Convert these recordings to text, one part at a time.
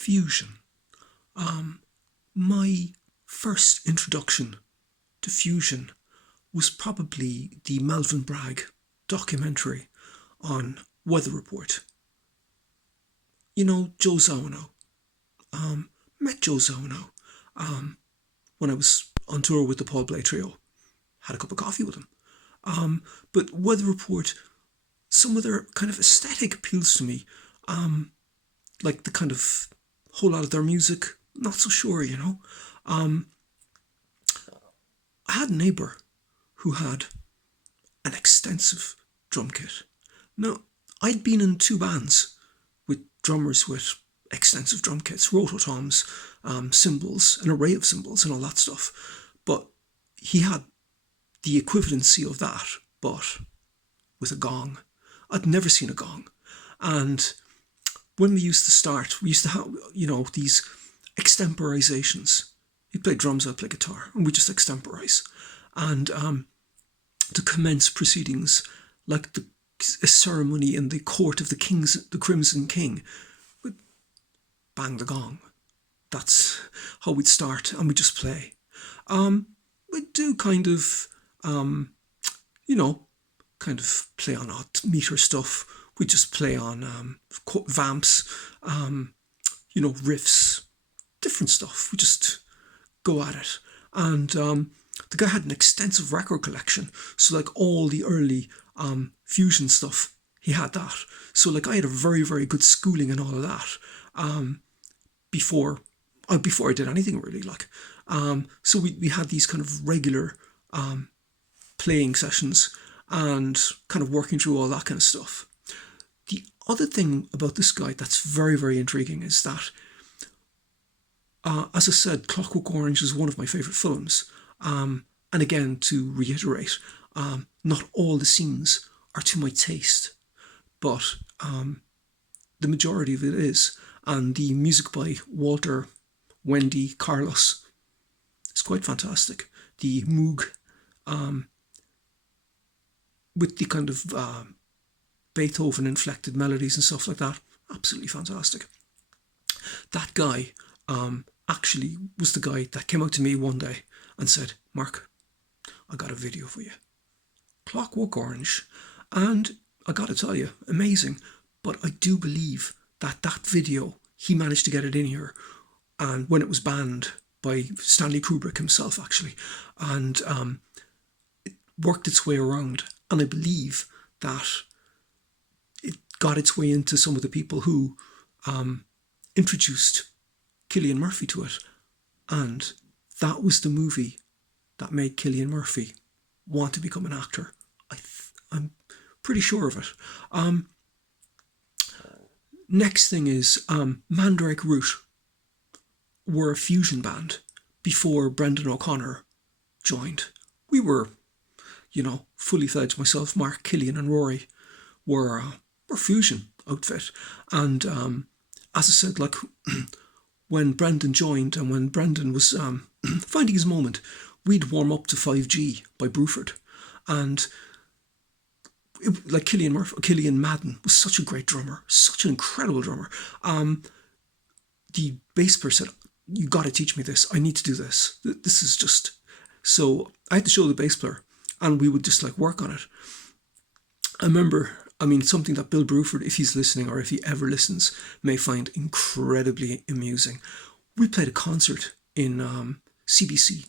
Fusion. My first introduction to fusion was probably the Melvyn documentary on Weather Report. You know, Joe Zawinul. Met Joe Zawinul when I was on tour with the Paul Bley Trio. Had a cup of coffee with him. But Weather Report, some of their kind of aesthetic appeals to me. Like the kind of whole lot of their music, not so sure, you know. I had a neighbour who had an extensive drum kit. Now, I'd been in two bands with drummers with extensive drum kits, rototoms, cymbals, an array of cymbals and all that stuff. But he had the equivalency of that, but with a gong. I'd never seen a gong. And when we used to start, we used to have, you know, these extemporizations. He'd play drums, I'd play guitar, and we just extemporize. And to commence proceedings, like a ceremony in the court of the Crimson King, we'd bang the gong. That's how we'd start, and we'd just play. We'd do kind of, kind of play on odd meter stuff. We'd just play on vamps, riffs, different stuff. We just go at it. And the guy had an extensive record collection. So like all the early fusion stuff, he had that. So like I had a very, very good schooling and all of that before I did anything really. Like, so we had these kind of regular playing sessions and kind of working through all that kind of stuff. The other thing about this guy that's very, very intriguing is that, as I said, Clockwork Orange is one of my favourite films. And again, to reiterate, not all the scenes are to my taste, but the majority of it is. And the music by Walter, Wendy, Carlos is quite fantastic. The Moog, with the kind of Beethoven-inflected melodies and stuff like that, absolutely fantastic. That guy actually was the guy that came out to me one day and said, "Mark, I got a video for you. Clockwork Orange." And I got to tell you, amazing. But I do believe that video, he managed to get it in here, and when it was banned by Stanley Kubrick himself, actually, and it worked its way around. And I believe that it got its way into some of the people who introduced Cillian Murphy to it. And that was the movie that made Cillian Murphy want to become an actor. I'm pretty sure of it. Next thing is Mandrake Root were a fusion band before Brendan O'Connor joined. We were, fully fledged. Myself, Mark, Cillian and Rory were fusion outfit. And as I said, like when Brendan joined and when Brendan was finding his moment, we'd warm up to 5G by Bruford. And Cillian Madden was such a great drummer, such an incredible drummer. The bass player said, "You got to teach me this. I need to do this. This is just..." So I had to show the bass player, and we would just like work on it. I remember, something that Bill Bruford, if he's listening or if he ever listens, may find incredibly amusing. We played a concert in CBC.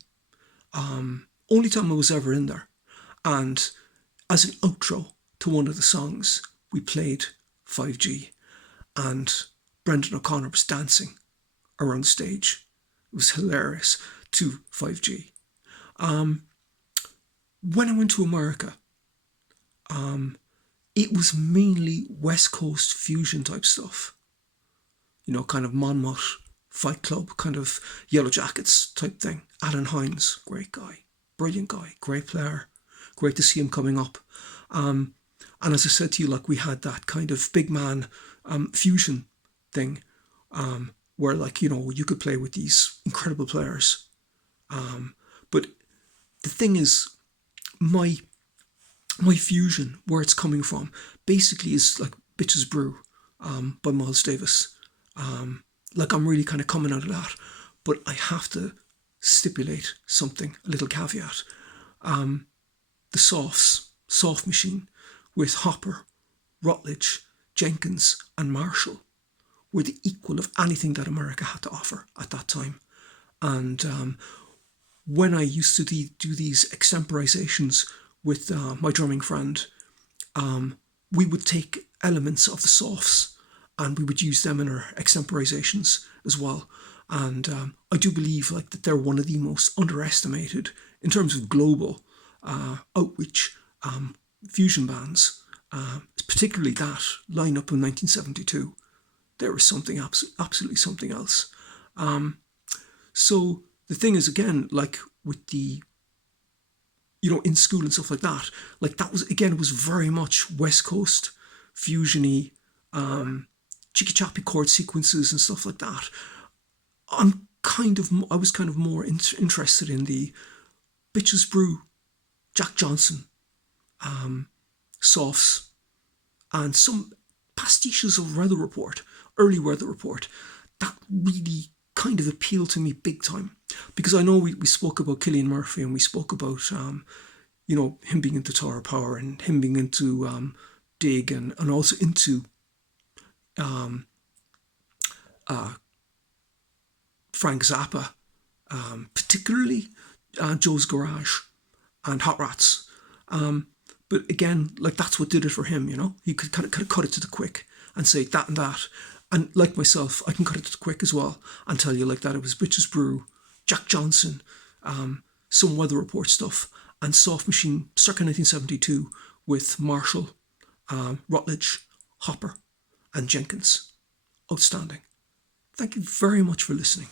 Only time I was ever in there. And as an outro to one of the songs, we played 5G. And Brendan O'Connor was dancing around the stage. It was hilarious to 5G. When I went to America, it was mainly West Coast fusion type stuff. Kind of Monmouth, Fight Club, kind of Yellow Jackets type thing. Alan Hines, great guy, brilliant guy, great player. Great to see him coming up. And as I said to you, like we had that kind of big man fusion thing where you could play with these incredible players. But the thing is, my fusion, where it's coming from, basically is like Bitches Brew by Miles Davis. like I'm really kind of coming out of that, but I have to stipulate something, a little caveat. The soft machine with Hopper, Rutledge, Jenkins and Marshall were the equal of anything that America had to offer at that time. And when I used to do these extemporizations with my drumming friend, we would take elements of the softs and we would use them in our extemporizations as well. And I do believe like that they're one of the most underestimated in terms of global outreach fusion bands, particularly that lineup in 1972. There was something absolutely something else. So the thing is, again, like with the, in school and stuff like that was, again, it was very much West Coast fusiony, chicky choppy chord sequences and stuff like that. I was kind of more interested in the Bitches Brew, Jack Johnson, softs, and some pastiches of early Weather Report. That really kind of appealed to me big time, because I know we spoke about Cillian Murphy and we spoke about him being into Tower Power and him being into Dig and also into Frank Zappa, particularly Joe's Garage and Hot Rats. But again, like that's what did it for him, He could kind of cut it to the quick and say that and that. And like myself, I can cut it to the quick as well and tell you like that it was Bitches Brew, Jack Johnson, some Weather Report stuff, and Soft Machine circa 1972 with Marshall, Rutledge, Hopper, and Jenkins. Outstanding. Thank you very much for listening.